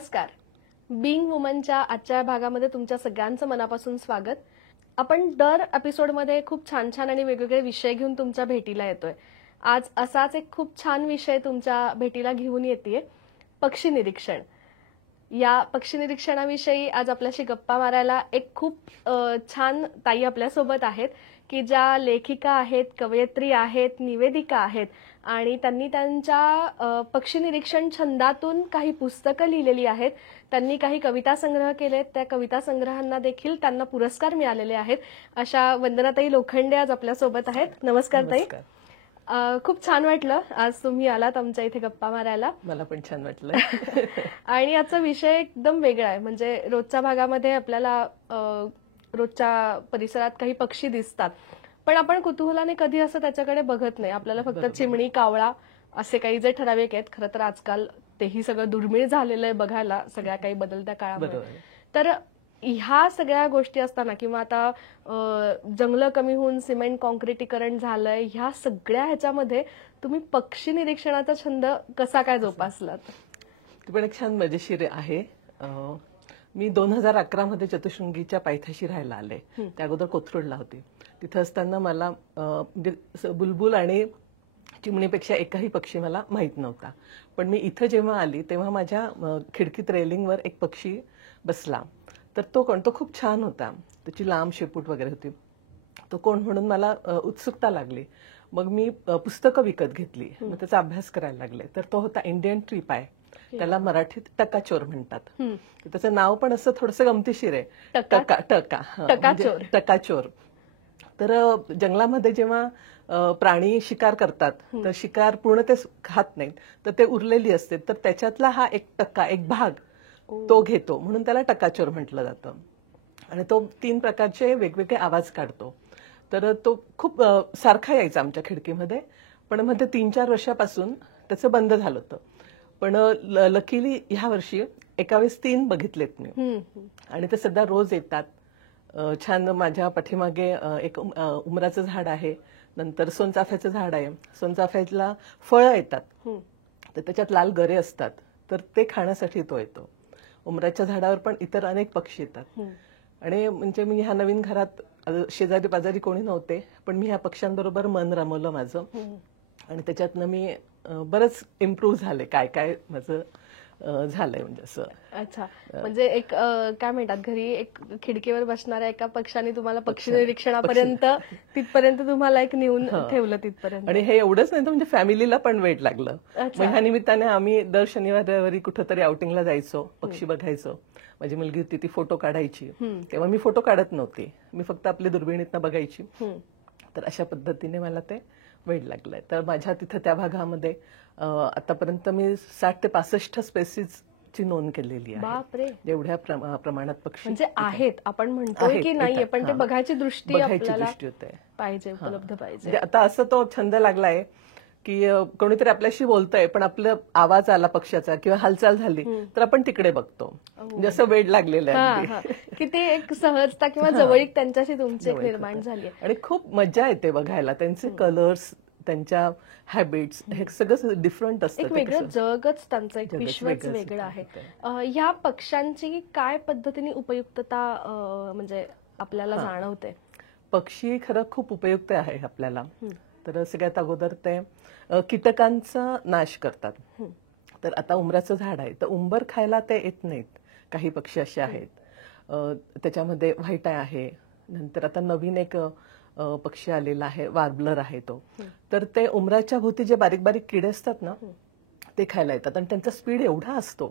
नमस्कार. बीइंग वुमनच्या आजच्या भागामध्ये तुमच्या सगळ्यांचं मनापासून स्वागत. आपण दर एपिसोडमध्ये खूप छान छान आणि वेगवेगळे विषय घेऊन तुमच्या भेटीला येतोय. आज असाच एक खूप छान विषय तुमच्या भेटीला घेऊन येतेय, पक्षी निरीक्षण. या पक्षी निरीक्षणाविषयी आज आपल्याशी गप्पा मारायला एक खूप छान ताई आपल्यासोबत आहेत की ज्या लेखिका आहेत, कवयित्री आहेत, निवेदिका आहेत आणि त्यांनी त्यांच्या पक्षी निरीक्षण छंदातून काही पुस्तकं लिहिलेली आहेत. त्यांनी काही कविता संग्रह केलेत. त्या कविता संग्रहांना देखील त्यांना पुरस्कार मिळालेले आहेत. अशा वंदनाताई लोखंडे आज आपल्यासोबत आहेत. नमस्कार ताई. खूप छान वाटलं आज तुम्ही आलात आमच्या इथे गप्पा मारायला. मला पण छान वाटलं. आणि आजचा विषय एकदम वेगळा आहे. म्हणजे रोजच्या भागामध्ये आपल्याला रोजच्या परिसरात काही पक्षी दिसतात, पण आपण कुतूहलाने कधी असं त्याच्याकडे बघत नाही. आपल्याला फक्त चिमणी, कावळा असे काही जे ठराविक आहेत. खरं तर आजकाल तेही सगळं दुर्मिळ झालेलं आहे बघायला सगळ्या काही बदलत्या काळामध्ये. तर ह्या सगळ्या गोष्टी असताना किंवा आता जंगलं कमी होऊन सिमेंट कॉन्क्रिटीकरण झालंय, ह्या सगळ्या ह्याच्यामध्ये तुम्ही पक्षी निरीक्षणाचा छंद कसा काय जोपासलात? ती पण एक छान मजेशीर आहे. मी 2011 मध्ये चतुशृंगीच्या पायथ्याशी राहायला आले. त्या अगोदर कोथरूडला होती. तिथं असताना मला बुलबुल आणि चिमणीपेक्षा एकही पक्षी मला माहित नव्हता. पण मी इथं जेव्हा आली तेव्हा माझ्या खिडकीत रेलिंगवर एक पक्षी बसला. तर तो खूप छान होता. त्याची लांब शेपूट वगैरे होती. तो कोण म्हणून मला उत्सुकता लागली. मग मी पुस्तकं विकत घेतली. मग त्याचा अभ्यास करायला लागले. तर तो होता इंडियन ट्रीपाय. त्याला मराठीत टकाचोर म्हणतात. त्याचं नाव पण असं थोडंसं गमतीशीर आहे, टकाचोर. तर जंगलामध्ये जेव्हा प्राणी शिकार करतात तर शिकार पूर्ण ते खात नाहीत, तर ते उरलेली असते, तर त्याच्यातला हा एक भाग तो घेतो, म्हणून त्याला टकाचोर म्हटलं जातं. आणि तो 3 प्रकारचे वेगवेगळे आवाज काढतो. तर तो खूप सारखा यायचा आमच्या खिडकीमध्ये. पण मध्ये 3-4 वर्षापासून त्याचं बंद झालं होतं. पण लकीली ह्या वर्षी एका वेळेस 3 बघितलेत मी. आणि ते सध्या रोज येतात. छान माझ्या पाठीमागे एक उमराचं झाड आहे, नंतर सोनचाफ्याचं झाड आहे. सोनचाफ्याला फळं येतात, तर त्याच्यात लाल गरे असतात, तर ते खाण्यासाठी तो येतो. उमराच्या झाडावर पण इतर अनेक पक्षी येतात. आणि म्हणजे मी ह्या नवीन घरात शेजारी पाजारी कोणी नव्हते, पण मी ह्या पक्ष्यांबरोबर मन रमवलं माझं. आणि त्याच्यातनं मी बरंच इम्प्रूव्ह झाले. काय माझं झालंय म्हणजे असं. अच्छा, म्हणजे एक काय म्हणतात, घरी एक खिडकीवर बसणाऱ्या एका पक्षाने तुम्हाला पक्षी निरीक्षणापर्यंत तिथपर्यंत तुम्हाला एक नेऊन ठेवलं तिथपर्यंत. आणि हे एवढंच नाही तर म्हणजे फॅमिलीला पण वेट लागलं. मग ह्या निमित्ताने आम्ही दर शनिवार रविवारी कुठंतरी आउटिंगला जायचो, पक्षी बघायचो. माझी मुलगी होती, ती फोटो काढायची. तेव्हा मी फोटो काढत नव्हती, मी फक्त आपली दुर्बिणीतनं बघायची. तर अशा पद्धतीने मला ते वेळ लागलंय. तर माझ्या तिथं त्या भागामध्ये आतापर्यंत मी 60 ते 65 स्पेसीजची नोंद केलेली आहे. बापरे, एवढ्या प्रमाणात पक्षी म्हणजे आहेत. आपण म्हणतोय की नाहीये, पण ते बघायची दृष्टी आपल्याला होते पाहिजे, उपलब्ध पाहिजे. आता असं तो छंद लागलाय की कोणीतरी आपल्याशी बोलतंय, पण आपला आवाज आला पक्ष्याचा किंवा हालचाल झाली तर आपण तिकडे बघतो. म्हणजे असं वेळ लागलेलं आहे की ते एक सहजता किंवा जवळीक त्यांच्याशी तुमची निर्माण झाली. आणि खूप मजा येते बघायला. त्यांचे कलर्स, त्यांच्या हॅबिट्स, हे सगळं डिफरंट असतं. एक वेगळं जगच त्यांचं, एक विश्वच वेगळं आहे. ह्या पक्ष्यांची काय पद्धतीने उपयुक्तता म्हणजे आपल्याला जाणवते? पक्षी खरं खूप उपयुक्त आहे आपल्याला. तर सगळ्यात अगोदर ते कीटकांचा नाश करतात. तर आता उंबराचं झाड आहे, तर उंबर खायला ते येत नाहीत. काही पक्षी असे आहेत. त्याच्यामध्ये व्हाईट आहे. नंतर आता नवीन एक पक्षी आलेला आहे, वार्बलर आहे तो. तर ते उमराच्या भोवती जे बारीक बारीक किडे असतात ना, ते खायला येतात. आणि त्यांचा स्पीड एवढा असतो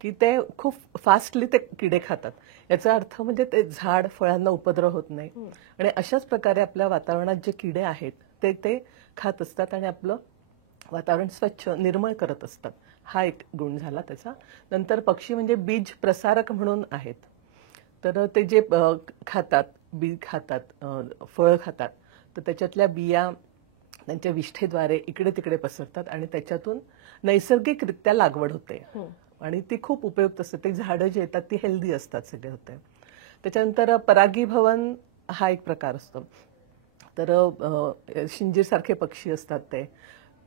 की ते खूप फास्टली ते किडे खातात. याचा अर्थ म्हणजे ते झाड फळांना उपद्रव होत नाही. आणि अशाच प्रकारे आपल्या वातावरणात जे किडे आहेत ते खात असतात आणि आपलं वातावरण स्वच्छ निर्मळ करत असतात. हा एक गुण झाला त्याचा. नंतर पक्षी म्हणजे बीज प्रसारक म्हणून आहेत. तर ते जे खातात, बी खातात, फळं खातात, तर त्याच्यातल्या बिया त्यांच्या विष्ठेद्वारे इकडे तिकडे पसरतात आणि त्याच्यातून नैसर्गिकरित्या लागवड होते. आणि ती खूप उपयुक्त असते. ते झाडं जे येतात ती हेल्दी असतात, सगळे होते. त्याच्यानंतर परागीभवन हा एक प्रकार असतो. तर शिंजीसारखे पक्षी असतात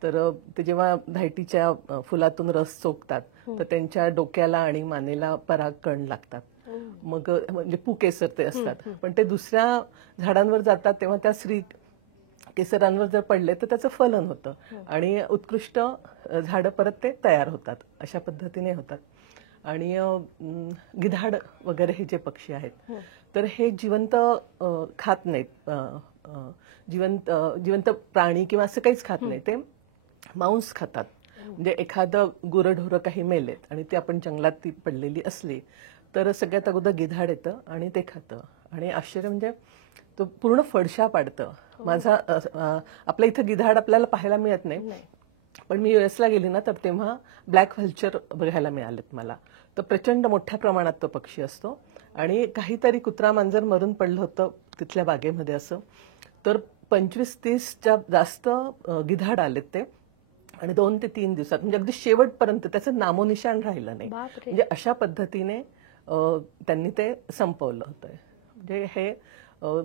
तर ते जेव्हा धायटीच्या फुलातून रस चोखतात तर त्यांच्या डोक्याला आणि मानेला परागकण लागतात. मग म्हणजे पुकेसर ते असतात, पण ते दुसऱ्या झाडांवर जातात तेव्हा त्या श्री केसरांवर जर पडले तर त्याचं फलन होतं आणि उत्कृष्ट झाडं परत ते तयार होतात. अशा पद्धतीने होतात. आणि गिधाड वगैरे हे जे पक्षी आहेत तर हे जिवंत खात नाहीत. जिवंत प्राणी किंवा असं काहीच खात नाही. ते मांस खातात. म्हणजे एखादं गुरंढोरं काही मेलेत आणि ते आपण जंगलात ती पडलेली असली तर सगळ्यात अगोदर गिधाड येतं आणि ते खातं. आणि आश्चर्य म्हणजे तो पूर्ण फडशा पाडतं. माझा आपल्या इथं गिधाड आपल्याला पाहायला मिळत नाही, पण मी यूएसला गेली ना तर तेव्हा ब्लॅक व्हल्चर बघायला मिळालेत मला. तर प्रचंड मोठ्या प्रमाणात तो पक्षी असतो आणि काहीतरी कुत्रा मांजर मरून पडलं होतं तिथल्या बागेमध्ये असं, तर 25-30च्या जास्त गिधाड आलेत ते. आणि 2 ते 3 दिवसात म्हणजे अगदी शेवटपर्यंत त्याचं नामोनिशाण राहिलं नाही. म्हणजे अशा पद्धतीने त्यांनी ते संपवलं होतं. म्हणजे हे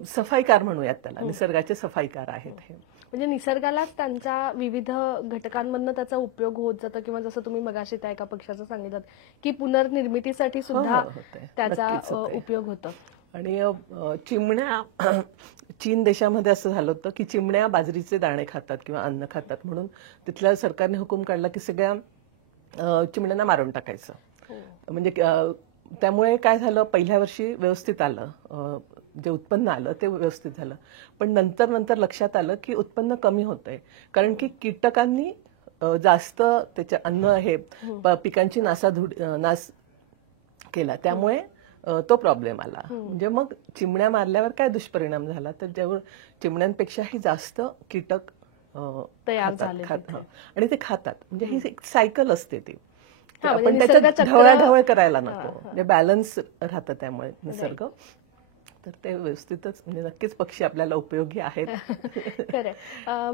सफाईकार म्हणूयात त्याला, निसर्गाचे सफाईकार आहेत हे. म्हणजे निसर्गालाच त्यांच्या विविध घटकांमधनं त्याचा उपयोग होत जातो, किंवा जसं तुम्ही मगाशी त्या एका पक्षाचं सांगितलं की पुनर्निर्मितीसाठी सुद्धा त्याचा उपयोग होतो. आणि चिमण्या चीन देशामध्ये असं झालं होतं की चिमण्या बाजरीचे दाणे खातात किंवा अन्न खातात म्हणून तिथल्या सरकारने हुकूम काढला की सगळ्या चिमण्यांना मारून टाकायचं. म्हणजे त्यामुळे काय झालं, पहिल्या वर्षी व्यवस्थित आलं, जे उत्पन्न आलं ते व्यवस्थित झालं, पण नंतर लक्षात आलं की उत्पन्न कमी होतंय, कारण की कीटकांनी जास्त त्याच्या अन्न हे पिकांची नाश केला. त्यामुळे तो प्रॉब्लेम आला. म्हणजे मग चिमण्या मारल्यावर काय दुष्परिणाम झाला, तर जेव्हा चिमण्यांपेक्षाही जास्त कीटक तयार झाले आणि ते खातात. म्हणजे ही एक सायकल असते ती. आपण त्याच्यात ढवळाढवळ करायला नको, म्हणजे बॅलन्स राहतं त्यामुळे निसर्ग. तर ते व्यवस्थितच, म्हणजे नक्कीच पक्षी आपल्याला उपयोगी आहेत. खरंय.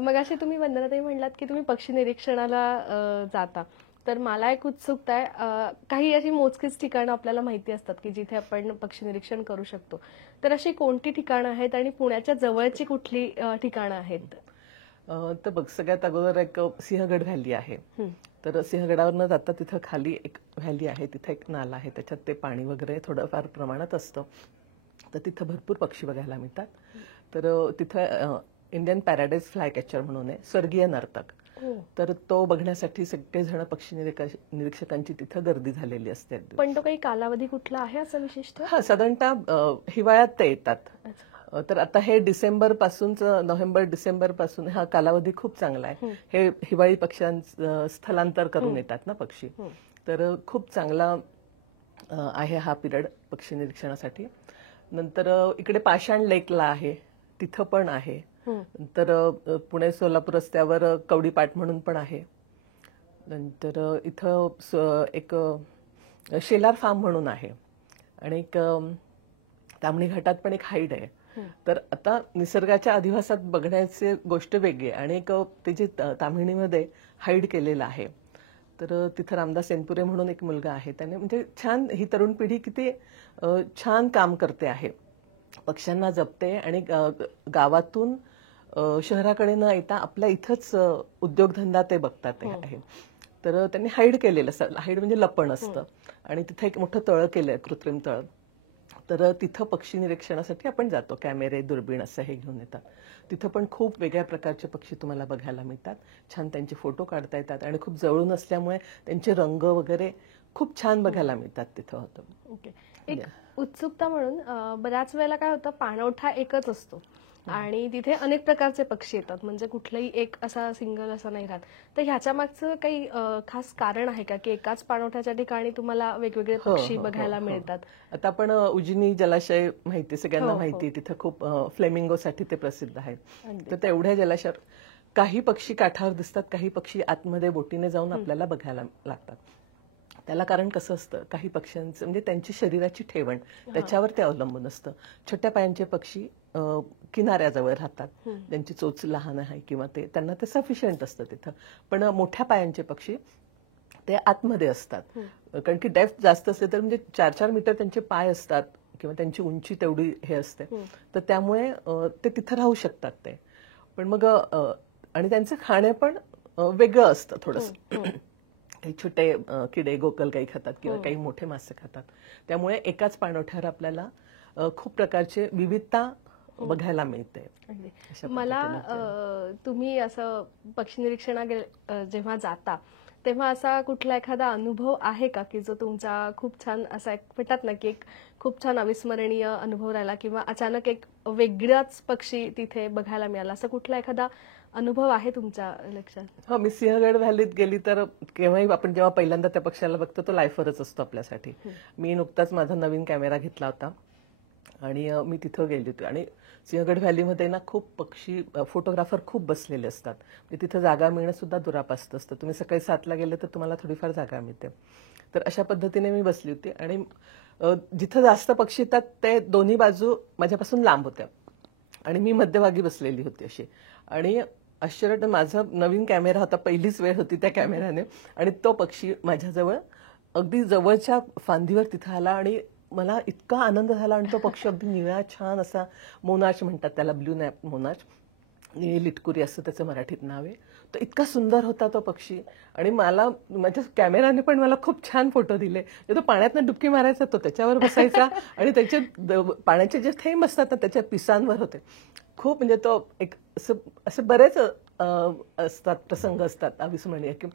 मग अशी तुम्ही वंदनाताई म्हणलात की तुम्ही पक्षी निरीक्षणाला जाता, तर मला एक उत्सुकता आहे, काही अशी मोजकीच ठिकाणं आपल्याला माहिती असतात की जिथे आपण पक्षी निरीक्षण करू शकतो, तर अशी कोणती ठिकाणं आहेत आणि पुण्याच्या जवळची कुठली ठिकाणं आहेत? तर बघ, सगळ्यात अगोदर एक सिंहगड व्हॅली आहे. तर सिंहगडावर न जाता तिथं खाली एक व्हॅली आहे, तिथं एक नाला आहे, त्याच्यात ते पाणी वगैरे थोडंफार प्रमाणात असतं. तर तिथं भरपूर पक्षी बघायला मिळतात. तर तिथं इंडियन पॅराडाईज फ्लाय कॅचर म्हणून आहे, स्वर्गीय नर्तक. तर तो बघण्यासाठी सगळेजण पक्षी निरीक्षकांची तिथं गर्दी झालेली असते. पण तो काही कालावधी कुठला आहे असं विशिष्ट? हा, साधारणतः हिवाळ्यात ते येतात. तर आता हे डिसेंबर पासून, नोव्हेंबर डिसेंबर पासून हा कालावधी खूप चांगला आहे. हे हिवाळी पक्ष्यांचं स्थलांतर करून येतात ना पक्षी, तर खूप चांगला आहे हा पिरियड पक्षी निरीक्षणासाठी. नंतर इकडे पाषाण लेकला आहे, तिथं पण आहे. नंतर पुणे सोलापूर रस्त्यावर कवडीपाट म्हणून पण आहे. नंतर इथं एक शेलार फार्म म्हणून आहे आणि एक ताम्हिणी घाटात पण एक हाईड आहे. तर आता निसर्गाच्या अधिवासात बघण्याची गोष्ट वेगळी आहे. आणि एक ते जे ताम्हिणीमध्ये हाईड केलेलं आहे, तर तिथं रामदास एनपुरे म्हणून एक मुलगा आहे, त्याने म्हणजे छान, ही तरुण पिढी किती छान काम करते आहे, पक्ष्यांना जपते आणि गावातून शहराकडे न येता आपल्या इथंच उद्योगधंदा ते बघतात आहे. तर त्यांनी हाईड केलेलं असतं, हाईड म्हणजे लपण असतं, आणि तिथे एक मोठं तळं केलंय, कृत्रिम तळं. तर तिथं पक्षी निरीक्षणासाठी आपण जातो, कॅमेरे, दुर्बीण असं हे घेऊन येतात. तिथं पण खूप वेगळ्या प्रकारचे पक्षी तुम्हाला बघायला मिळतात. छान त्यांचे फोटो काढता येतात आणि खूप जवळून असल्यामुळे त्यांचे रंग वगैरे खूप छान बघायला मिळतात तिथं. होतं. ओके. एक उत्सुकता म्हणून बऱ्याच वेळेला काय होतं, पाणवठा एकच असतो आणि तिथे अनेक प्रकारचे पक्षी येतात, म्हणजे कुठलाही एक असा सिंगल असा नाही राहत. तर ह्याच्या मागचं काही खास कारण आहे का, की एकाच पाणवठ्याच्या ठिकाणी तुम्हाला वेगवेगळे पक्षी बघायला मिळतात? आता आपण उजनी जलाशय माहिती, सगळ्यांना माहिती, तिथं खूप फ्लेमिंगोसाठी ते प्रसिद्ध आहे. तर तेवढ्या जलाशयात काही पक्षी काठावर दिसतात, काही पक्षी आतमध्ये बोटीने जाऊन आपल्याला बघायला लागतात. त्याला कारण कसं असतं, काही पक्ष्यांचं म्हणजे त्यांची शरीराची ठेवण त्याच्यावर ते अवलंबून असतं. छोट्या पायांचे पक्षी किनाऱ्याजवळ राहतात, त्यांची चोच लहान आहे किंवा ते त्यांना ते सफिशियंट असतं तिथं. पण मोठ्या पायांचे पक्षी ते आतमध्ये असतात, कारण की डेप्थ जास्त असते, तर म्हणजे 4-4 मीटर त्यांचे पाय असतात किंवा त्यांची उंची तेवढी हे असते, तर त्यामुळे ते तिथं राहू शकतात ते. पण मग आणि त्यांचं खाणे पण वेगळं असतं थोडंसं. काही छोटे किडे गोकल काही खातात किंवा काही मोठे मासे खातात. त्यामुळे एकाच पाणवठ्यावर आपल्याला खूप प्रकारचे विविधता बघायला मिळते. अशा मला पद्धतीने तुम्ही असं पक्षी जेव्हा जाता तेव्हा असा कुठला एखादा अनुभव आहे का की जो तुमचा खूप छान असा एक म्हणतात ना की एक खूप छान अविस्मरणीय अनुभव राहिला किंवा अचानक एक वेगळाच पक्षी तिथे बघायला मिळाला, असं कुठला एखादा अनुभव आहे तुमच्या लक्षात? हो, मी सिंहगड व्हॅलीत गेली तर केव्हाही आपण जेव्हा पहिल्यांदा त्या पक्षाला बघतो तो लाईफरच असतो आपल्यासाठी. मी नुकताच माझा नवीन कॅमेरा घेतला होता आणि मी तिथं गेली होती आणि सिंहगड व्हॅलीमध्ये ना खूप पक्षी फोटोग्राफर खूप बसलेले असतात. म्हणजे तिथं जागा मिळणं सुद्धा दुरापास्त असतं. तुम्ही सकाळी 7ला गेले तर तुम्हाला थोडीफार जागा मिळते. तर अशा पद्धतीने मी बसली होती आणि जिथं जास्त पक्षी येतात ते दोन्ही बाजू माझ्यापासून लांब होत्या आणि मी मध्यभागी बसलेली होती अशी. आणि आश्चर्य, माझा नवीन कॅमेरा होता, पहिलीच वेळ होती त्या कॅमेऱ्याने आणि तो पक्षी माझ्याजवळ अगदी जवळच्या फांदीवर तिथं आला आणि मला इतका आनंद झाला. आणि तो पक्षी अगदी निळा छान असा, मोनाच म्हणतात त्याला, ब्ल्यू नॅप मोनाच, निळी लिटकुरी असं त्याचं मराठीत नाव आहे. तो इतका सुंदर होता तो पक्षी आणि मला माझ्या कॅमेराने पण मला खूप छान फोटो दिले. तो पाण्यातनं डुबकी मारायचा, तो त्याच्यावर बसायचा आणि त्याचे पाण्याचे जे थेंब असतात ना त्याच्या पिसांवर होते. खूप म्हणजे तो एक असे बरेच असतात, प्रसंग असतात अविस्मरणीय की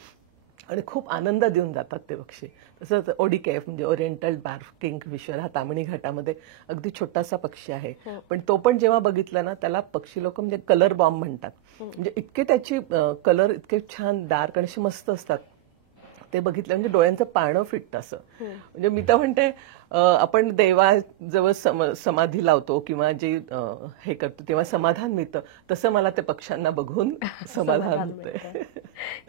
आणि खूप आनंद देऊन जातात ते पक्षी. तसंच ओडिकेफ म्हणजे ओरिएंटल बार्फ किंगफिशर, हा तामिणी घाटामध्ये अगदी छोटासा पक्षी आहे. पण तो पण जेव्हा बघितला ना, त्याला पक्षी लोक म्हणजे कलर बॉम्ब म्हणतात. म्हणजे इतके त्याची कलर इतके छान डार्क आणि असे मस्त असतात. ते बघितलं म्हणजे डोळ्यांचं पारणं फिटतं असं. म्हणजे मी तर म्हणते आपण देवाजवळ समाधी लावतो किंवा जे हे करतो तेव्हा समाधान मिळतं, तसं मला त्या पक्ष्यांना बघून समाधान मिळतंय.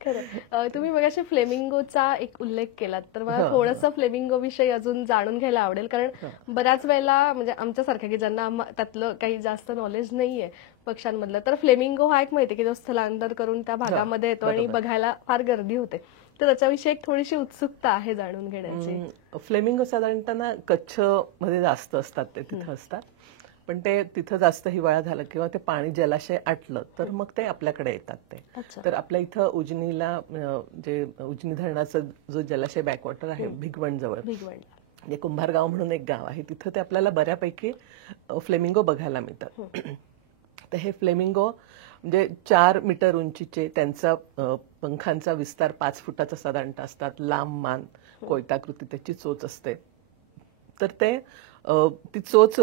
खरं. तुम्ही मगाशी फ्लेमिंगोचा एक उल्लेख केलात, तर मला थोडंसं फ्लेमिंगो विषयी अजून जाणून घ्यायला आवडेल. कारण बऱ्याच वेळेला म्हणजे आमच्यासारख्या की ज्यांना त्यातलं काही जास्त नॉलेज नाहीये पक्ष्यांमधलं, तर फ्लेमिंगो हा एक माहिती की जो स्थलांतर करून त्या भागामध्ये येतो आणि बघायला फार गर्दी होते. तर त्याच्याविषयी एक थोडीशी उत्सुकता आहे जाणून घेण्याची. फ्लेमिंगो साधारणतः कच्छ मध्ये जास्त असतात, ते तिथं असतात. पण ते तिथं जास्त हिवाळा झाला किंवा ते पाणी जलाशय आटलं तर मग ते आपल्याकडे येतात ते. तर आपल्या इथं उजनीला जे उजनी धरणाचा जो जलाशय बॅकवॉटर आहे भिगवण जवळ, म्हणजे कुंभारगाव म्हणून एक गाव आहे, तिथं ते आपल्याला बऱ्यापैकी फ्लेमिंगो बघायला मिळतात. तर हे फ्लेमिंगो म्हणजे 4 मीटर उंचीचे, त्यांचा पंखांचा विस्तार 5 फुटाचा साधारणतः असतात, लांब मान, कोयताकृती त्याची चोच असते. तर ते ती चोच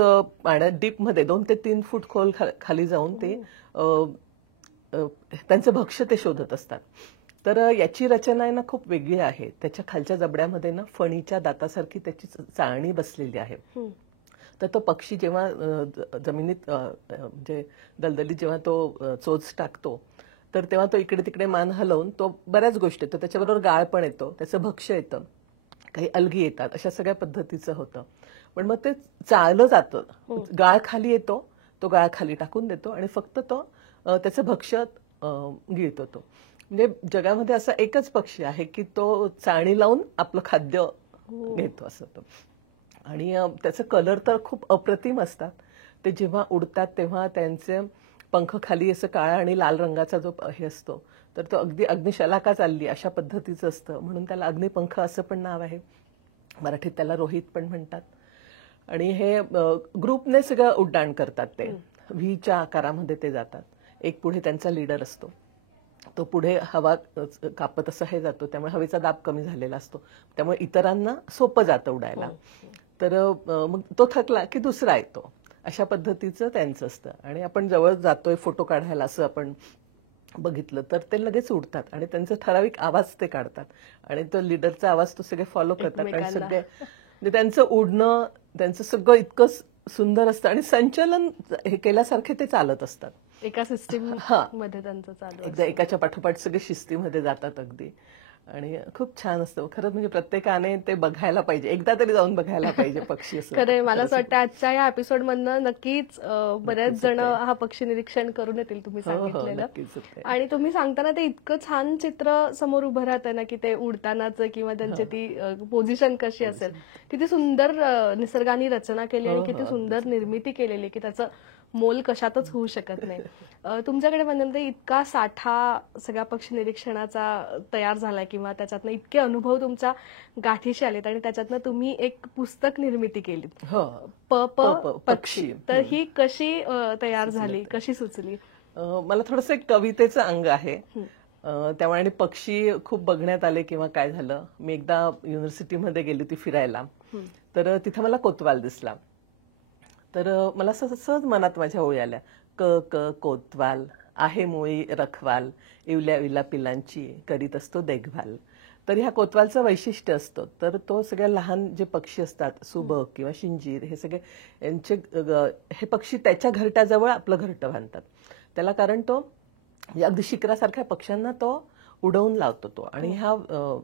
पाण्यात डीपमध्ये 2 ते 3 फूट खोल खाली जाऊन ते त्यांचं भक्ष्य ते शोधत असतात. तर याची रचना आहे ना खूप वेगळी आहे. त्याच्या खालच्या जबड्यामध्ये ना फणीच्या दातासारखी त्याची चाळणी बसलेली आहे. तर तो पक्षी जेव्हा जमिनीत म्हणजे दलदलीत जेव्हा तो चोच टाकतो तर तेव्हा तो इकडे तिकडे मान हलवून तो बऱ्याच गोष्टी येतो, त्याच्याबरोबर गाळ पण येतो, त्याचं भक्ष्य येतं, काही अलगी येतात, अशा सगळ्या पद्धतीचं होतं. पण मग ते चाललं जातं, गाळ खाली येतो, तो गाळ खाली टाकून देतो आणि फक्त तो त्याचं भक्ष्य गिळतो. तो म्हणजे जगामध्ये असा एकच पक्षी आहे की तो चाळणी लावून आपलं खाद्य घेतो असं. तो आणि त्याचं कलर तर खूप अप्रतिम असतात. ते जेव्हा उडतात तेव्हा त्यांचे पंख खाली असं काळा आणि लाल रंगाचा जो हे असतो, तर तो अगदी अग्निशलाका चालली अशा पद्धतीचं असतं, म्हणून त्याला अग्निपंख असं पण नाव आहे. मराठीत त्याला रोहित पण म्हणतात. आणि हे ग्रुपने सगळं उड्डाण करतात. ते व्हीच्या आकारामध्ये ते जातात. एक पुढे त्यांचा लीडर असतो, तो पुढे हवा कापत असं हे जातो, त्यामुळे हवेचा दाब कमी झालेला असतो, त्यामुळे इतरांना सोपं जातं उडायला. तर मग तो थकला की दुसरा येतो, अशा पद्धतीचं त्यांचं असतं. आणि आपण जवळ जातोय फोटो काढायला असं आपण बघितलं तर ते लगेच उडतात आणि त्यांचा ठराविक आवाज ते काढतात आणि तो लीडरचा आवाज तो सगळे फॉलो करतात. आणि सगळे म्हणजे त्यांचं उडणं, त्यांचं सगळं इतकं सुंदर असतं आणि संचलन हे केल्यासारखे ते चालत असतात. एका सिस्टीम मध्ये त्यांचं चालू, एकदा एकाच्या पाठोपाठ सगळे शिस्तीमध्ये जातात अगदी. आणि खूप छान असतं खरंच. म्हणजे प्रत्येकाने ते बघायला पाहिजे, एकदा तरी जाऊन बघायला पाहिजे पक्षी. असं खरंय, मला असं वाटतं आजच्या या एपिसोड मधनं नक्कीच बरेच जण हा पक्षी निरीक्षण करून येतील तुम्ही सांगितलेलं. आणि तुम्ही सांगताना ते इतकं छान चित्र समोर उभं राहतं ना की ते उडतानाच किंवा त्यांची ती पोझिशन कशी असेल, किती सुंदर निसर्गाने रचना केली आणि किती सुंदर निर्मिती केलेली की त्याचं मोल कशातच होऊ शकत नाही. तुमच्याकडे म्हणजे इतका साठा सगळ्या पक्षी निरीक्षणाचा तयार झालाय किंवा त्याच्यातनं इतके अनुभव तुमच्या गाठीशी आलेत आणि त्याच्यातनं तुम्ही एक पुस्तक निर्मिती केली, हो. प प पक्षी. पक्षी. तर ही कशी तयार झाली, कशी सुचली? मला थोडंसं एक कवितेचं अंग आहे. त्यामुळे आणि पक्षी खूप बघण्यात आले किंवा काय झालं, मी एकदा युनिव्हर्सिटीमध्ये गेली होती फिरायला, तर तिथं मला कोतवाल दिसला. तर मला सहज मनात माझ्या ओळी आल्या, क क कोतवाल आहे मोळी रखवाल, इवल्या इवल्या पिलांची करीत असतो देखभाल. तर ह्या कोतवालचं वैशिष्ट्य असतं, तर तो सगळ्या लहान जे पक्षी असतात, सुबक किंवा शिंजीर, हे सगळे यांचे हे पक्षी त्याच्या घरट्याजवळ आपलं घरटं बांधतात. त्याला कारण तो अगदी शिकरासारख्या पक्ष्यांना तो उडवून लावतो तो, आणि ह्या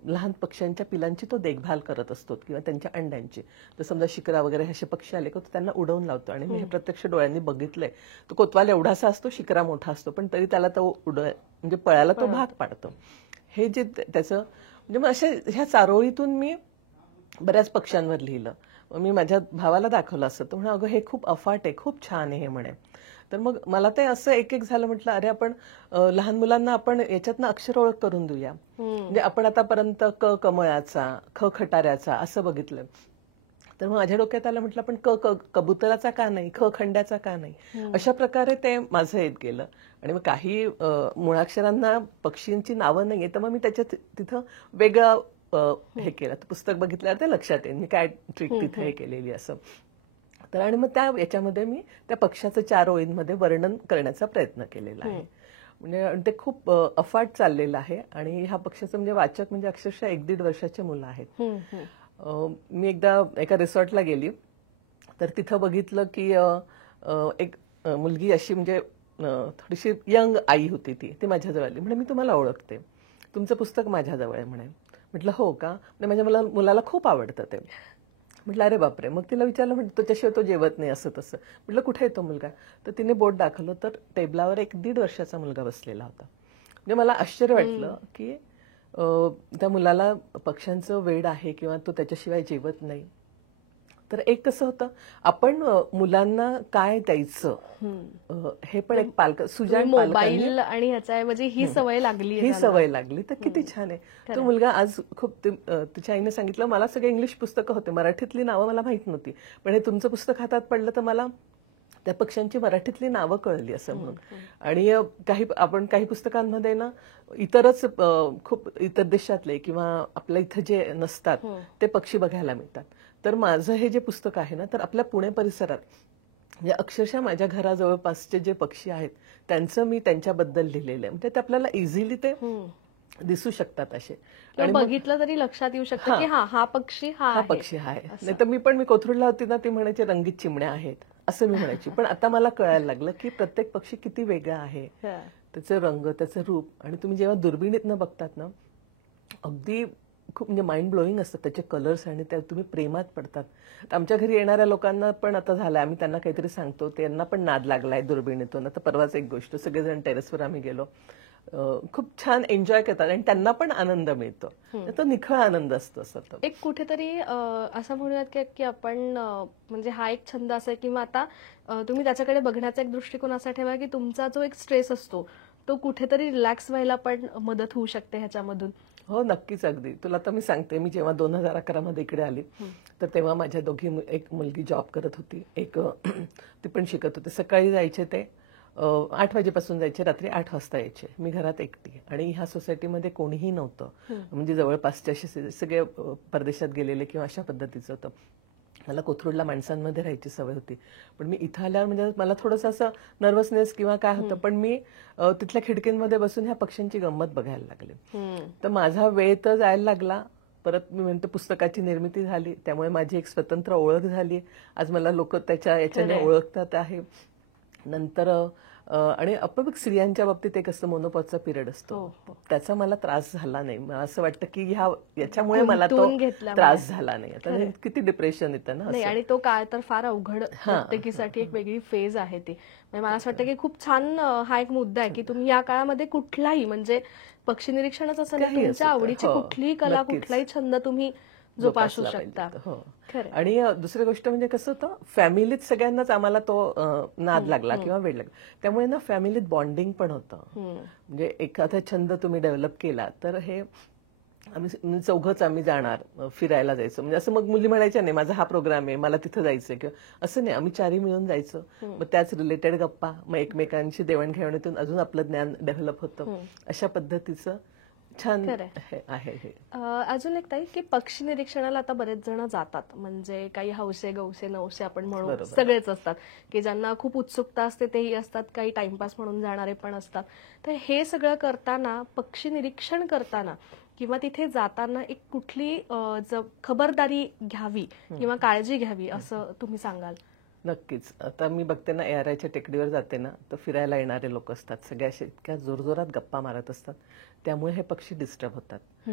लहान पक्ष्यांच्या पिलांची तो देखभाल करत असतो किंवा त्यांच्या अंड्यांची. तर समजा शिकरा वगैरे असे पक्षी आले की तो त्यांना उडवून लावतो, आणि मी हे प्रत्यक्ष डोळ्यांनी बघितलंय. तो कोतवाल एवढासा असतो, शिकरा मोठा असतो, पण तरी त्याला तो म्हणजे पळायला तो भाग पाडतो. हे जे त्याचं म्हणजे मग अशा ह्या चारोळीतून मी बऱ्याच पक्ष्यांवर लिहिलं. मी माझ्या भावाला दाखवलं असतं, तो म्हणे अगं हे खूप अफाट आहे, खूप छान आहे हे म्हणे. तर मग मला ते असं एक एक झालं, म्हटलं अरे आपण लहान मुलांना आपण याच्यातनं अक्षर ओळख करून देऊया. म्हणजे आपण आतापर्यंत क कमळाचा, ख खटाऱ्याचा असं बघितलं. तर मग माझ्या डोक्यात आलं, म्हटलं पण कबुतराचा का नाही, ख खंड्याचा का नाही. अशा प्रकारे ते माझं येत गेलं. आणि मग काही मुळाक्षरांना पक्षींची नावं नाहीये, तर मग मी त्याच्यात तिथं वेगळं हे केलं. पुस्तक बघितल्यावर ते लक्षात येईल मी काय ट्रिक तिथे हे केलेली असं. तर आणि मग याच्यामध्ये मी त्या पक्षाचं 4 ओळींमध्ये वर्णन करण्याचा प्रयत्न केलेला आहे. म्हणजे ते खूप अफाट चाललेलं आहे. आणि ह्या पक्षाचं म्हणजे वाचक म्हणजे अक्षरशः 1-1.5 वर्षाचे मुलं आहेत. मी एकदा एका रिसॉर्टला गेली, तर तिथं बघितलं की एक मुलगी अशी म्हणजे थोडीशी यंग आई होती, ती माझ्याजवळ आली. म्हणजे मी तुम्हाला ओळखते, तुमचं पुस्तक माझ्याजवळ आहे म्हणे. म्हटलं हो का, म्हणजे माझ्या मुलाला खूप आवडतं ते. म्हटलं अरे बापरे. मग तिला विचारलं, म्हटलं त्याच्याशिवाय तो जेवत नाही असं तसं. म्हटलं कुठे आहे तो मुलगा, तर तिने बोट दाखवलं, तर टेबलावर एक 1.5 वर्षाचा मुलगा बसलेला होता. म्हणजे मला आश्चर्य वाटलं की त्या मुलाला पक्ष्यांचं वेड आहे किंवा तो त्याच्याशिवाय जेवत नाही. तर एक कसं होतं, आपण मुलांना काय द्यायचं हे पण एक सुजाण मोबाईल आणि ह्याच्याऐवजी ही सवय लागली, ही सवय लागली तर किती छान आहे. तो मुलगा आज खूप तिच्या आईने सांगितलं, मला सगळे इंग्लिश पुस्तकं होते, मराठीतली नावं मला माहित नव्हती, पण हे तुमचं पुस्तक हातात पडलं तर मला त्या पक्ष्यांची मराठीतली नावं कळली असं म्हणून. आणि आपण काही पुस्तकांमध्ये ना इतरच खूप इतर देशातले किंवा आपल्या इथं जे नसतात ते पक्षी बघायला मिळतात. तर माझं हे जे पुस्तक आहे ना, तर आपल्या पुणे परिसरात म्हणजे अक्षरशः माझ्या घराजवळपासचे जे पक्षी आहेत त्यांचं मी त्यांच्याबद्दल लिहिलेलं आहे. म्हणजे ते आपल्याला इझिली ते दिसू शकतात असे, आणि बघितलं तरी लक्षात येऊ शकतं की हा पक्षी हा पक्षी आहे. नाही तर मी कोथरूडला होती ना, ती म्हणायची रंगीत चिमण्या आहेत असं मी म्हणायची. पण आता मला कळायला लागलं की प्रत्येक पक्षी किती वेगळा आहे, त्याचं रंग, त्याचं रूप. आणि तुम्ही जेव्हा दुर्बिणीतनं बघतात ना, अगदी खूप म्हणजे माइंड ब्लोईंग असतात त्याचे कलर्स, आणि त्या तुम्ही प्रेमात पडतात. आमच्या घरी येणाऱ्या लोकांना पण आता झालं, आम्ही त्यांना काहीतरी सांगतो, त्यांना पण नाद लागलाय दुर्बिणीतून. आता परवाच एक गोष्ट, सगळेजण टेरेसवर आम्ही गेलो, खूप छान एन्जॉय करतात आणि त्यांना पण आनंद मिळतो. तो निखळ आनंद असतो सतत. एक कुठेतरी असं म्हणूयात की आपण म्हणजे हा एक छंद असा किंवा आता तुम्ही त्याच्याकडे बघण्याचा एक दृष्टिकोन असा ठेवा की तुमचा जो एक स्ट्रेस असतो तो कुठेतरी रिलॅक्स व्हायला पण मदत होऊ शकते ह्याच्यामधून. हो नक्कीच. अगदी तुला तर मी सांगते, मी जेव्हा 2011 मध्ये इकडे आली तर तेव्हा माझ्या दोघी, एक मुलगी जॉब करत होती, एक ती पण शिकत होती. सकाळी जायचे ते 8 वाजेपासून जायचे, रात्री 8 वाजता यायचे. मी घरात एकटी, आणि ह्या सोसायटीमध्ये कोणीही नव्हतं. म्हणजे जवळपासचे असे सगळे परदेशात गेलेले किंवा अशा पद्धतीचं होतं. मला कोथरूडला माणसांमध्ये राहायची सवय होती, पण मी इथं आल्यावर म्हणजे मला थोडंसं असं नर्वसनेस किंवा काय होतं, पण मी तिथल्या खिडकींमध्ये बसून ह्या पक्ष्यांची गंमत बघायला लागले. तर माझा वेळ तर जायला लागला. परत मी म्हणते पुस्तकाची निर्मिती झाली, त्यामुळे माझी एक स्वतंत्र ओळख झाली. आज मला लोक याच्याने ओळखतात आहे. नंतर आणि अपविक स्त्रियांच्या बाबतीत एक असं मोनोपॉजचा पिरियड असतो, त्याचा मला त्रास झाला नाही. मला असं वाटतं की याच्यामुळे मला तो त्रास झाला नाही. आता किती डिप्रेशन येतं ना. आणि तो काळ तर फार अवघड, प्रत्येकीसाठी एक वेगळी फेज आहे ती. मला असं वाटतं की खूप छान हा एक मुद्दा आहे की तुम्ही या काळामध्ये कुठलाही, म्हणजे पक्षी निरीक्षणच असं नाही, तुमच्या आवडीची कुठलीही कला, कुठलाही छंद तुम्ही जोपासू जोपासला शकता. पाहिजे. हो. खरं. आणि दुसरी गोष्ट म्हणजे कसं होतं, फॅमिलीत सगळ्यांनाच आम्हाला तो नाद लागला किंवा वेळ लागला. त्यामुळे ना फॅमिलीत बॉन्डिंग पण होतं. म्हणजे एखादा छंद तुम्ही डेव्हलप केला तर हे आम्ही चौघच आम्ही जाणार फिरायला जायचं. म्हणजे असं मग मुली म्हणायच्या नाही माझा हा प्रोग्राम आहे मला तिथं जायचंय किंवा असं नाही, आम्ही चारही मिळून जायचं. मग त्याच रिलेटेड गप्पा, मग एकमेकांची देवाणघेवाणीतून अजून आपलं ज्ञान डेव्हलप होतं. अशा पद्धतीचं छान खरंय. आहे हे. अजून एक ताई की पक्षी निरीक्षणाला आता बरेच जण जातात, म्हणजे काही हौसे गौसे नवसे आपण म्हणू बरोबर. सगळेच असतात की ज्यांना खूप उत्सुकता असते तेही असतात, काही टाइमपास म्हणून जाणारे पण असतात. तर हे सगळं करताना, पक्षी निरीक्षण करताना किंवा तिथे जाताना एक कुठली खबरदारी घ्यावी किंवा काळजी घ्यावी असं तुम्ही सांगाल? नक्कीच. आता मी बघते ना ARIच्या टेकडीवर जाते ना, तर फिरायला येणारे लोक असतात. सगळे असे इतक्या जोरजोरात गप्पा मारत असतात. त्यामुळे हे पक्षी डिस्टर्ब होतात.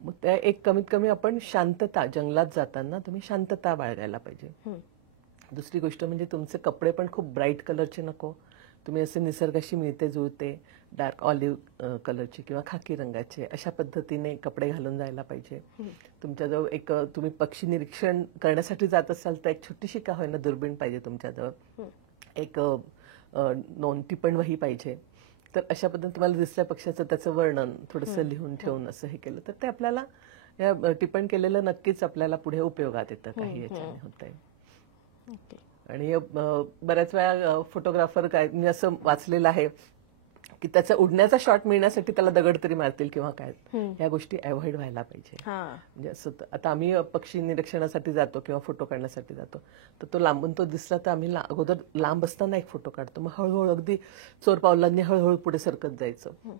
मग त्या एक कमीत कमी आपण शांतता, जंगलात जाताना तुम्ही शांतता बाळगायला पाहिजे. दुसरी गोष्ट म्हणजे तुमचे कपडे पण खूप ब्राईट कलरचे नको. तुम्ही असे निसर्गाशी मिळते जुळते डार्क ऑलिव्ह कलरचे किंवा खाकी रंगाचे अशा पद्धतीने कपडे घालून जायला पाहिजे. तुमच्याजवळ एक तुम्ही पक्षी निरीक्षण करण्यासाठी जात असाल तर एक छोटीशी का होईना दुर्बीण पाहिजे तुमच्याजवळ. एक नोंद टिपण वही पाहिजे. तर अशा पद्धतीने तुम्हाला दिसल्या पक्षाचं त्याचं वर्णन थोडंसं लिहून ठेवून असं हे केलं तर ते आपल्याला या टिपण केलेलं नक्कीच आपल्याला पुढे उपयोगात येतं. काही याच्याने होतंय. आणि बऱ्याच वेळा फोटोग्राफर काय मी असं वाचलेलं आहे की त्याचा उडण्याचा शॉट मिळण्यासाठी त्याला दगड तरी मारतील किंवा काय. या गोष्टी अवॉइड व्हायला पाहिजे. म्हणजे असं आता आम्ही पक्षी निरीक्षणासाठी जातो किंवा फोटो काढण्यासाठी जातो तर तो लांबून तो दिसला तर आम्ही अगोदर लांब असताना एक फोटो काढतो. मग हळूहळू अगदी चोर पावलांनी हळूहळू पुढे सरकत जायचं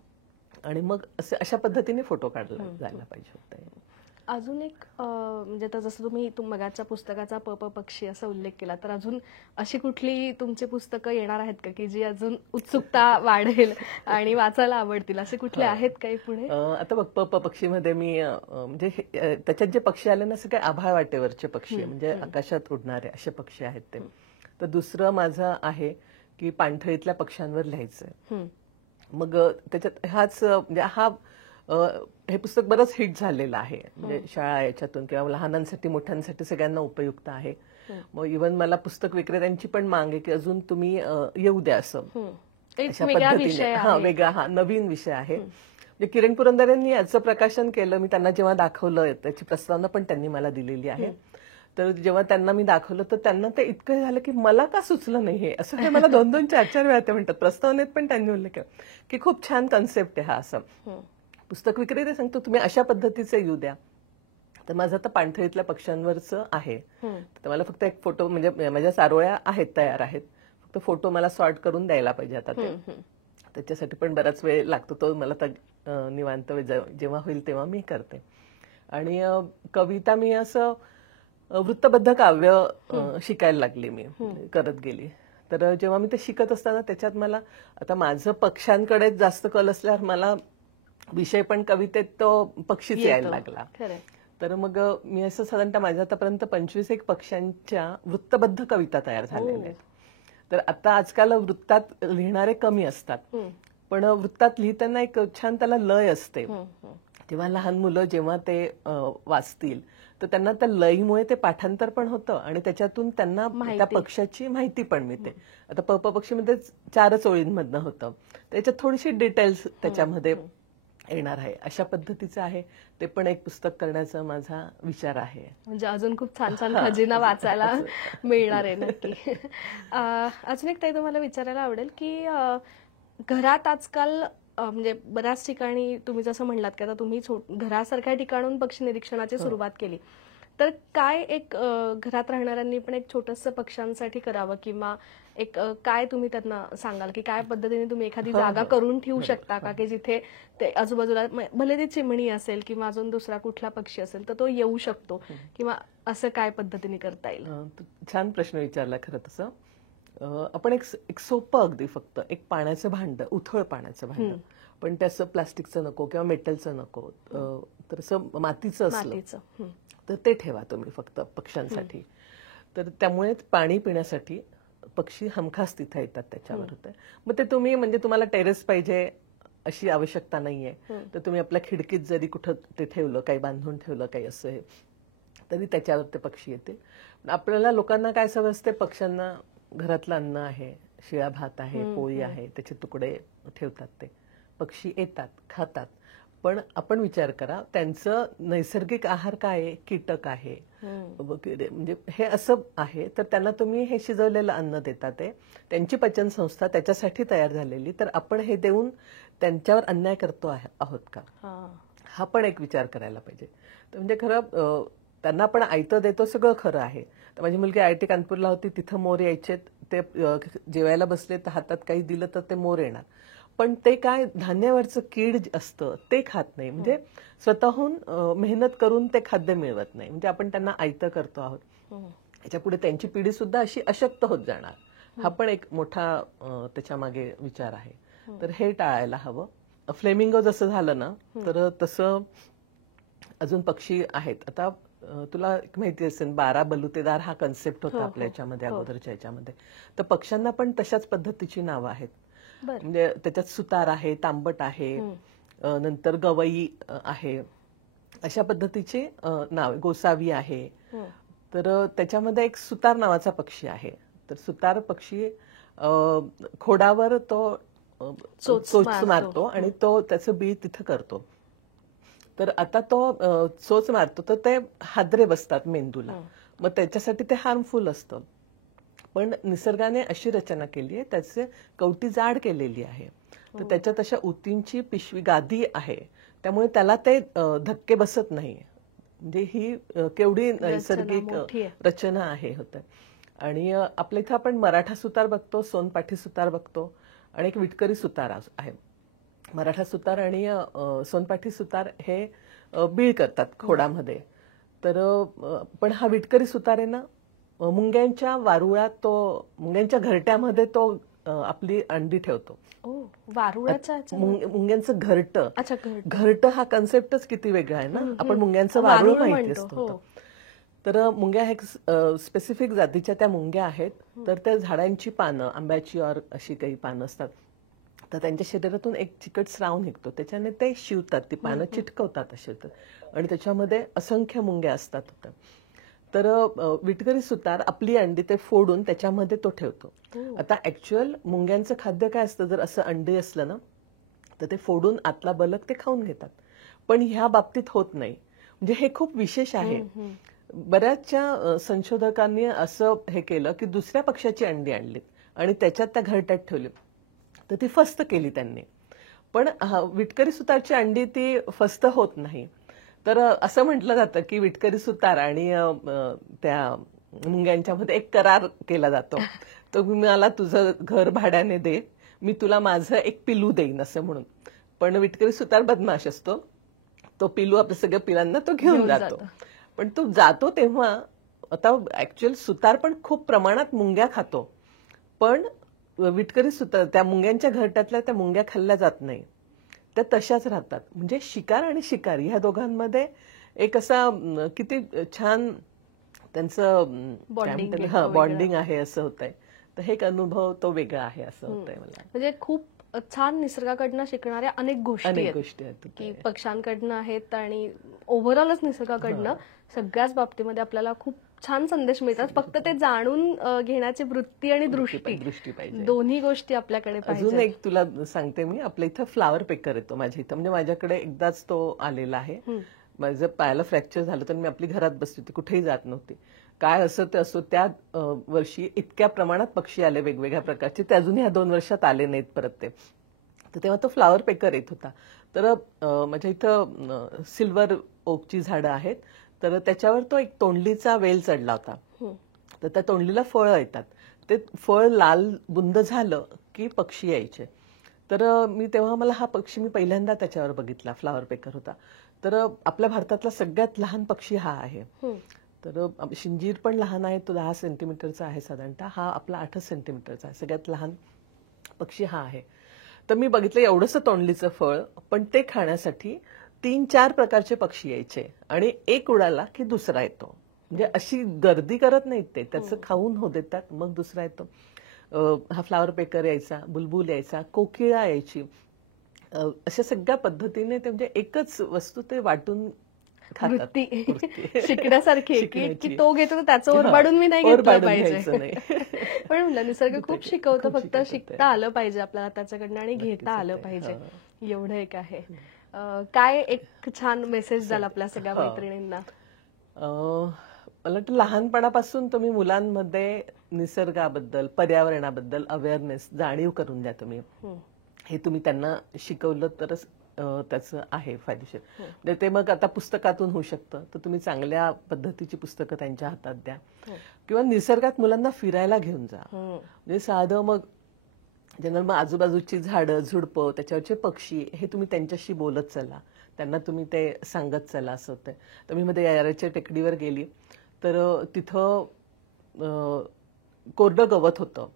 आणि मग अशा पद्धतीने फोटो काढला जायला पाहिजे होतं. अजून एक म्हणजे आता जसं तुम्ही मगाच्या पुस्तकाचा पक्षी असा उल्लेख केला, तर अजून अशी कुठली तुमची पुस्तकं येणार आहेत का की जी अजून उत्सुकता वाढेल आणि वाचायला आवडतील, असे कुठले आहेत काही पुढे? आता बघ पक्षीमध्ये मी म्हणजे त्याच्यात जे पक्षी आले ना सगळे आभाळ वाटेवरचे पक्षी म्हणजे आकाशात उडणारे असे पक्षी आहेत ते. तर दुसरं माझं आहे की पाणथळीतल्या पक्ष्यांवर लिहायचंय. मग त्याच्यात म्हणजे हे पुस्तक बरंच हिट झालेलं आहे. म्हणजे शाळा याच्यातून किंवा लहानांसाठी मोठ्यांसाठी सगळ्यांना उपयुक्त आहे. मग इव्हन मला पुस्तक विक्रेत्यांची पण माग आहे की अजून तुम्ही येऊ द्या असं. अशा पद्धतीने वेगळा नवीन विषय आहे. म्हणजे किरण पुरंदरे यांनी याचं प्रकाशन केलं. मी त्यांना जेव्हा दाखवलं त्याची प्रस्तावना पण त्यांनी मला दिलेली आहे. तर जेव्हा त्यांना मी दाखवलं तर त्यांना ते इतकं झालं की मला का सुचलं नाही हे असं. हे मला 2-2, 4-4 वेळा ते म्हणतात. प्रस्तावनेत पण त्यांनी उल्लेख केला की खूप छान कन्सेप्ट आहे हा असं. पुस्तक विक्रेते सांगतो तुम्ही अशा पद्धतीचे येऊ द्या. तर माझं आता पाणथळीतल्या पक्ष्यांवरच आहे. तर मला फक्त एक फोटो म्हणजे माझ्या सारोळ्या आहेत तयार आहेत. फक्त फोटो मला सॉर्ट करून द्यायला पाहिजे आता ते. त्याच्यासाठी पण बराच वेळ लागतो. तो मला निवांत जेव्हा होईल तेव्हा मी करते. आणि कविता मी असं वृत्तबद्ध काव्य शिकायला लागली मी करत गेली. तर जेव्हा मी ते शिकत असताना त्याच्यात मला आता माझं पक्ष्यांकडे जास्त कल असल्यावर मला विषय पण कवितेत तो पक्षीच यायला लागला. तर मग मी असं साधारणतः माझ्या आतापर्यंत 25 पक्ष्यांच्या वृत्तबद्ध कविता तयार झालेल्या आहेत. तर आता आजकाल वृत्तात लिहिणारे कमी असतात पण वृत्तात लिहिताना एक छान त्याला लय असते. तेव्हा लहान मुलं जेव्हा ते वाचतील तर त्यांना त्या लयीमुळे ते पाठांतर पण होतं आणि त्याच्यातून त्यांना त्या पक्षाची माहिती पण मिळते. आता पक्षीमध्ये 4 ओळींमधनं होतं. त्याच्यात थोडीशी डिटेल्स त्याच्यामध्ये येणार आहे. अशा पद्धतीचं आहे. ते पण एक पुस्तक करण्याचा माझा विचार आहे. म्हणजे अजून खूप छान छान खजिना वाचायला मिळणार आहे नक्की. अजून एक ताई तुम्हाला विचारायला आवडेल की घरात आजकाल म्हणजे बऱ्याच ठिकाणी तुम्ही जसं म्हणलात की आता तुम्ही घरासारख्या ठिकाणून पक्षी निरीक्षणाची सुरुवात केली, तर काय एक घरात राहणाऱ्यांनी पण एक छोटंसं पक्ष्यांसाठी करावं किंवा एक काय तुम्ही त्यांना सांगाल की काय पद्धतीने तुम्ही एखादी जागा करून ठेवू शकता का की जिथे ते आजूबाजूला भले ती चिमणी असेल किंवा अजून दुसरा कुठला पक्षी असेल तर तो येऊ शकतो किंवा असं काय पद्धतीने करता येईल? छान प्रश्न विचारला खरं तसं. आपण एक सोपं अगदी फक्त एक पाण्याचं भांड, उथळ पाण्याचं भांड, पण त्याचं प्लास्टिकचं नको किंवा मेटलचं नको तर असं मातीचं असलं तर ते ठेवा तुम्ही फक्त पक्ष्यांसाठी. तर त्यामुळे पाणी पिण्यासाठी पक्षी हमखास तिथे येतात त्याच्यावर होतं. मग ते तुम्ही म्हणजे तुम्हाला टेरेस पाहिजे अशी आवश्यकता नाहीये. तर तुम्ही आपल्या खिडकीत जरी कुठं ते ठेवलं, काही बांधून ठेवलं काही असं तरी त्याच्यावर ते पक्षी येतील. आपल्याला लोकांना काय सवय असते, पक्ष्यांना घरातलं अन्न आहे, शिळा भात आहे, पोळी आहे, त्याचे तुकडे ठेवतात. ते पक्षी येतात, खातात. पण आपण विचार करा, त्यांचं नैसर्गिक आहार काय आहे? कीटक आहे, म्हणजे हे असं आहे. तर त्यांना तुम्ही हे शिजवलेलं अन्न देता, ते त्यांची पचन संस्था त्याच्यासाठी तयार झालेली, तर आपण हे देऊन त्यांच्यावर अन्याय करतो आहोत का? हा पण एक विचार करायला पाहिजे. तर म्हणजे खरं त्यांना आपण आयतं देतो, सगळं खरं आहे. तर माझी मुलगी IIT कानपूरला होती, तिथं मोर यायचे. ते जेवायला बसले तर हातात काही दिलं तर ते मोर येणार. पण ते काय, धान्यावरचं कीड असतं ते खात नाही. म्हणजे स्वतःहून मेहनत करून ते खाद्य मिळवत नाही. म्हणजे आपण त्यांना आयतं करतो आहोत. याच्या पुढे त्यांची पिढी सुद्धा अशी अशक्त होत जाणार. हा पण एक मोठा त्याच्या मागे विचार आहे. तर हे टाळायला हवं. फ्लेमिंगो जसं झालं ना, तर तसं अजून पक्षी आहेत. आता तुला एक माहिती असेल, 12 बलुतेदार हा कन्सेप्ट होता आपल्या याच्यामध्ये, अगोदरच्या याच्यामध्ये. तर पक्ष्यांना पण तशाच पद्धतीची नावं आहेत. म्हणजे त्याच्यात सुतार आहे, तांबट आहे, नंतर गवई आहे, अशा पद्धतीचे नाव. गोसावी आहे. तर त्याच्यामध्ये एक सुतार नावाचा पक्षी आहे. तर सुतार पक्षी खोडावर तो चोच मारतो आणि तो त्याचं बी तिथं करतो. तर आता तो चोच मारतो तर ते हादरे बसतात मेंदूला, मग त्याच्यासाठी ते हार्मफुल असतं. पण निसर्गाने अशी रचना केली आहे, त्याचे कवटी जाड केलेली आहे. तर त्याच्यात अशा ऊतींची पिशवी गादी आहे, त्यामुळे त्याला ते धक्के बसत नाही. म्हणजे ही केवढी नैसर्गिक रचना आहे होतं. आणि आपल्या इथं आपण मराठा सुतार बघतो, सोनपाठी सुतार बघतो, आणि एक विटकरी सुतार आहे. मराठा सुतार आणि सोनपाठी सुतार हे बीळ करतात खोडामध्ये. तर पण हा विटकरी सुतार आहे ना, मुंग्यांच्या वारुळात, तो मुंग्यांच्या घरट्यामध्ये तो आपली अंडी ठेवतो. मुंग्यांचं घरटं हा कन्सेप्टच किती वेगळा आहे ना. आपण मुंग्यांचं वारुळ माहिती असतो. तर मुंग्या हे स्पेसिफिक जातीच्या त्या मुंग्या आहेत. तर त्या झाडांची पानं, आंब्याची और अशी काही पानं असतात, तर त्यांच्या शरीरातून एक चिकट स्राव निघतो, त्याच्याने ते शिवतात, ती पानं चिटकवतात अशी, आणि त्याच्यामध्ये असंख्य मुंग्या असतात. तर विटकरी सुतार आपली अंडी ते फोडून त्याच्यामध्ये तो ठेवतो. आता ऍक्च्युअल मुंग्यांचं खाद्य काय असतं, जर असं अंडी असलं ना, तर ते फोडून आतला बलक ते खाऊन घेतात. पण ह्या बाबतीत होत नाही. म्हणजे हे खूप विशेष आहे. बऱ्याचशा संशोधकांनी असं हे केलं की दुसऱ्या पक्षाची अंडी आणलीत आणि त्याच्यात त्या घरट्यात ठेवली, तर ती फस्त केली त्यांनी. पण विटकरी सुतारची अंडी ती फस्त होत नाही. तर असं म्हटलं जातं की विटकरी सुतार आणि त्या मुंग्यांच्यामध्ये एक करार केला जातो, तो मला तुझं घर भाड्याने दे, मी तुला माझं एक पिलू देईन असं म्हणून. पण विटकरी सुतार बदमाश असतो, तो पिलू आपल्या सगळ्या पिलांना तो घेऊन जातो. पण तो जातो तेव्हा, आता ऍक्च्युअल सुतार पण खूप प्रमाणात मुंग्या खातो, पण विटकरी सुतार त्या मुंग्यांच्या घरट्यातल्या त्या मुंग्या खाल्ल्या जात नाही, त्या तशाच राहतात. म्हणजे शिकार आणि शिकारी ह्या दोघांमध्ये एक असा किती छान त्यांचं बॉन्डिंग आहे असं होतंय. तर हे एक अनुभव तो वेगळा आहे असं होतंय मला. म्हणजे खूप छान निसर्गाकडनं शिकणाऱ्या अनेक गोष्टी आहेत की पक्ष्यांकडनं आहेत, आणि ओव्हरऑलच निसर्गाकडनं सगळ्याच बाबतीमध्ये आपल्याला खूप छान संदेश मिळतात. फक्त ते जाणून घेण्याची वृत्ती आणि दृष्टी पाहिजे, दोन्ही गोष्टी आपल्याकडे पाहिजे. अजून एक तुला सांगते मी, आपल्या इथं फ्लावर पेकर येतो माझ्या इथं. म्हणजे माझ्याकडे एकदाच तो आलेला आहे. माझं पायाला फ्रॅक्चर झालं तर मी आपली घरात बसली होती, कुठेही जात नव्हती. काय असं ते असो, त्या वर्षी इतक्या प्रमाणात पक्षी आले वेगवेगळ्या प्रकारचे, ते अजूनही ह्या 2 वर्षात आले नाहीत परत ते. तर तेव्हा तो फ्लावर पेकर येत होता. तर माझ्या इथं सिल्वर ओकची झाडं आहेत, तर त्याच्यावर तो एक तोंडलीचा वेल चढला होता. तर त्या तोंडलीला फळं येतात, ते फळ लाल बुंद झालं की पक्षी यायचे. तर तेव्हा मला हा पक्षी मी पहिल्यांदा त्याच्यावर बघितला, फ्लावर पेकर होता. तर आपल्या भारतातला सगळ्यात लहान पक्षी हा आहे. तर शिंजीर पण लहान आहे, तो 10 सेंटीमीटरचा आहे साधारणतः, हा आपला 8 सेंटीमीटरचा आहे. सगळ्यात लहान पक्षी हा आहे. तर मी बघितलं एवढंसं तोंडलीचं फळ, पण ते खाण्यासाठी 3-4 प्रकारचे पक्षी यायचे, आणि एक उडाला की दुसरा येतो. म्हणजे अशी गर्दी करत नाहीत ते, त्याचं खाऊन हो देतात, मग दुसरा येतो. हा फ्लावर पेकर यायचा, बुलबुल यायचा, कोकिळा यायची. अशा सगळ्या पद्धतीने ते, म्हणजे एकच वस्तू ते वाटून खातात. वृत्ती वृत्ती. शिकण्यासारखी आहे की शिकण्याची. की तो घेतो तर त्याचं हा, ओरबाडून मी नाही घेतलं ओरबाडून पाहिजे. घ्यायचं नाही. पण म्हणलं निसर्ग खूप शिकवतो, खूप फक्त शिकवतं ते. शिकता आलं पाहिजे आपल्याला त्याच्याकडनं आणि नक्कीच घेता आलं होते. पाहिजे. हा. एवढं एक आहे. काय एक छान मेसेज द्याल आपल्या सगळ्या हा. मैत्रिणींना? मला वाटतं लहानपणापासून तुम्ही मुलांमध्ये निसर्गाबद्दल, पर्यावरणाबद्दल अवेअरनेस, जाणीव करून द्या तुम्ही. हे तुम्ही त्यांना शिकवलं तरच त्याचं आहे फायदेशीर. म्हणजे ते मग आता पुस्तकातून होऊ शकतं, तर तुम्ही चांगल्या पद्धतीची पुस्तकं त्यांच्या हातात द्या किंवा निसर्गात मुलांना फिरायला घेऊन जा. म्हणजे साधं मग जनरल मग आजूबाजूची झाडं, झुडपं, त्याच्यावरचे पक्षी हे तुम्ही त्यांच्याशी बोलत चला, त्यांना तुम्ही ते सांगत चला. असं होतं. तर मी मध्ये याराच्या टेकडीवर गेली तर तिथं कोरडं गवत होतं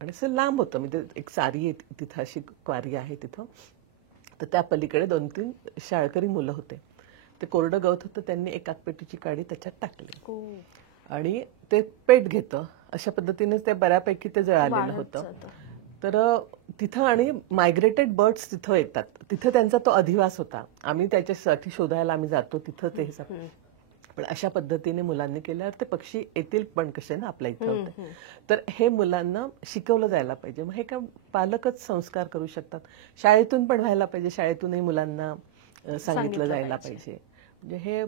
आणि असं लांब होतं. म्हणजे एक सारी आहे तिथं, अशी क्वारी आहे तिथं. तर त्या पलीकडे 2-3 शाळकरी मुलं होते. ते कोरडं गवत होतं, त्यांनी एक कागपेटीची काडी त्याच्यात टाकली आणि ते पेट घेतं. अशा पद्धतीने ते बऱ्यापैकी ते जळालेलं होतं. तर तिथं आणि मायग्रेटेड बर्ड्स तिथं येतात. तिथं त्यांचा तो अधिवास होता. आम्ही त्याच्यासाठी शोधायला आम्ही जातो तिथं ते पण अशा पद्धतीने मुलांनी केल्यावर ते पक्षी येतील पण कसे ना आपल्या इथं होते. तर हे मुलांना शिकवलं जायला पाहिजे. मग हे काय पालकच संस्कार करू शकतात. शाळेतून पण व्हायला पाहिजे. शाळेतूनही मुलांना सांगितलं जायला पाहिजे. म्हणजे हे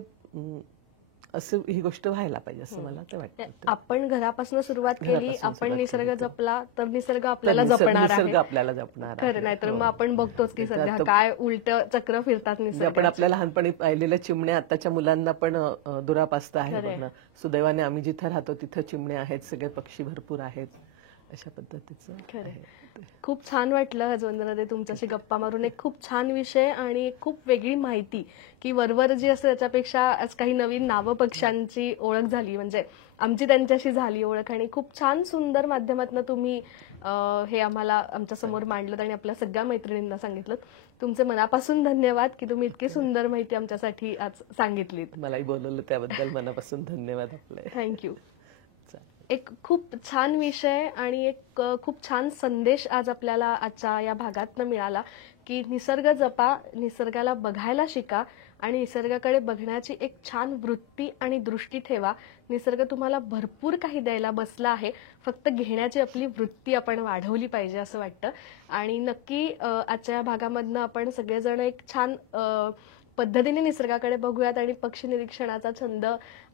असं ही गोष्ट व्हायला पाहिजे असं मला ते वाटतं. आपण घरापासून सुरुवात केली, घरापासून आपण सुरुवात निसर्ग केली तर. जपला तर निसर्ग आपल्याला जपणार निसर्ग आहे. आपल्याला जपणार आहे. खरं, नाहीतर हो. मग आपण बघतोच की नाहीतर सध्या आता काय उलट चक्र फिरतात म्हणजे आपण निसर्गाची. आपल्या लहानपणी पाहिलेल्या चिमण्या आताच्या मुलांना पण दुरापास्त आहे खरंय. बघणं. सुदैवाने आम्ही जिथं राहतो तिथं चिमण्या आहेत, सगळे पक्षी भरपूर आहेत. अशा पद्धतीचं खरंय. आहे. खूप छान वाटलं वंदना तुमच्याशी गप्पा मारून. एक खूप छान विषय आणि एक खूप वेगळी माहिती की वरवर जी असते त्याच्यापेक्षा आज काही नवीन नावं पक्ष्यांची ओळख झाली, म्हणजे आमची त्यांच्याशी झाली ओळख. आणि खूप छान सुंदर माध्यमातून तुम्ही हे आम्हाला आमच्या समोर मांडलं आणि आपल्या सगळ्या मैत्रिणींना सांगितलं. तुमचे मनापासून धन्यवाद की तुम्ही इतकी सुंदर माहिती आमच्यासाठी आज सांगितलीत. मलाही बोलवलं त्याबद्दल मनापासून धन्यवाद आपले. थँक्यू. एक खूप छान विषय आणि एक खूप छान संदेश आज आपल्याला आजच्या या भागातनं मिळाला की निसर्ग जपा, निसर्गाला बघायला शिका आणि निसर्गाकडे बघण्याची एक छान वृत्ती आणि दृष्टी ठेवा. निसर्ग तुम्हाला भरपूर काही द्यायला बसला आहे, फक्त घेण्याची आपली वृत्ती आपण वाढवली पाहिजे असं वाटतं. आणि नक्की आजच्या या भागामधनं आपण सगळेजण एक छान पद्धतीने निसर्गाकडे बघूयात आणि पक्षी निरीक्षणाचा छंद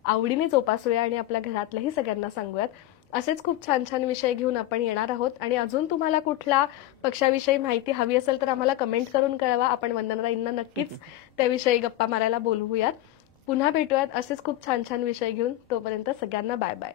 आवडीने जोपासूया आणि आपल्या घरातल्याही सगळ्यांना सांगूयात. असेच खूप छान छान विषय घेऊन आपण येणार आहोत. आणि अजून तुम्हाला कुठल्या पक्षाविषयी माहिती हवी असेल तर आम्हाला कमेंट करून कळवा. आपण वंदनाताईंना नक्कीच त्याविषयी गप्पा मारायला बोलवूयात. पुन्हा भेटूयात असेच खूप छान छान विषय घेऊन. तोपर्यंत सगळ्यांना बाय बाय.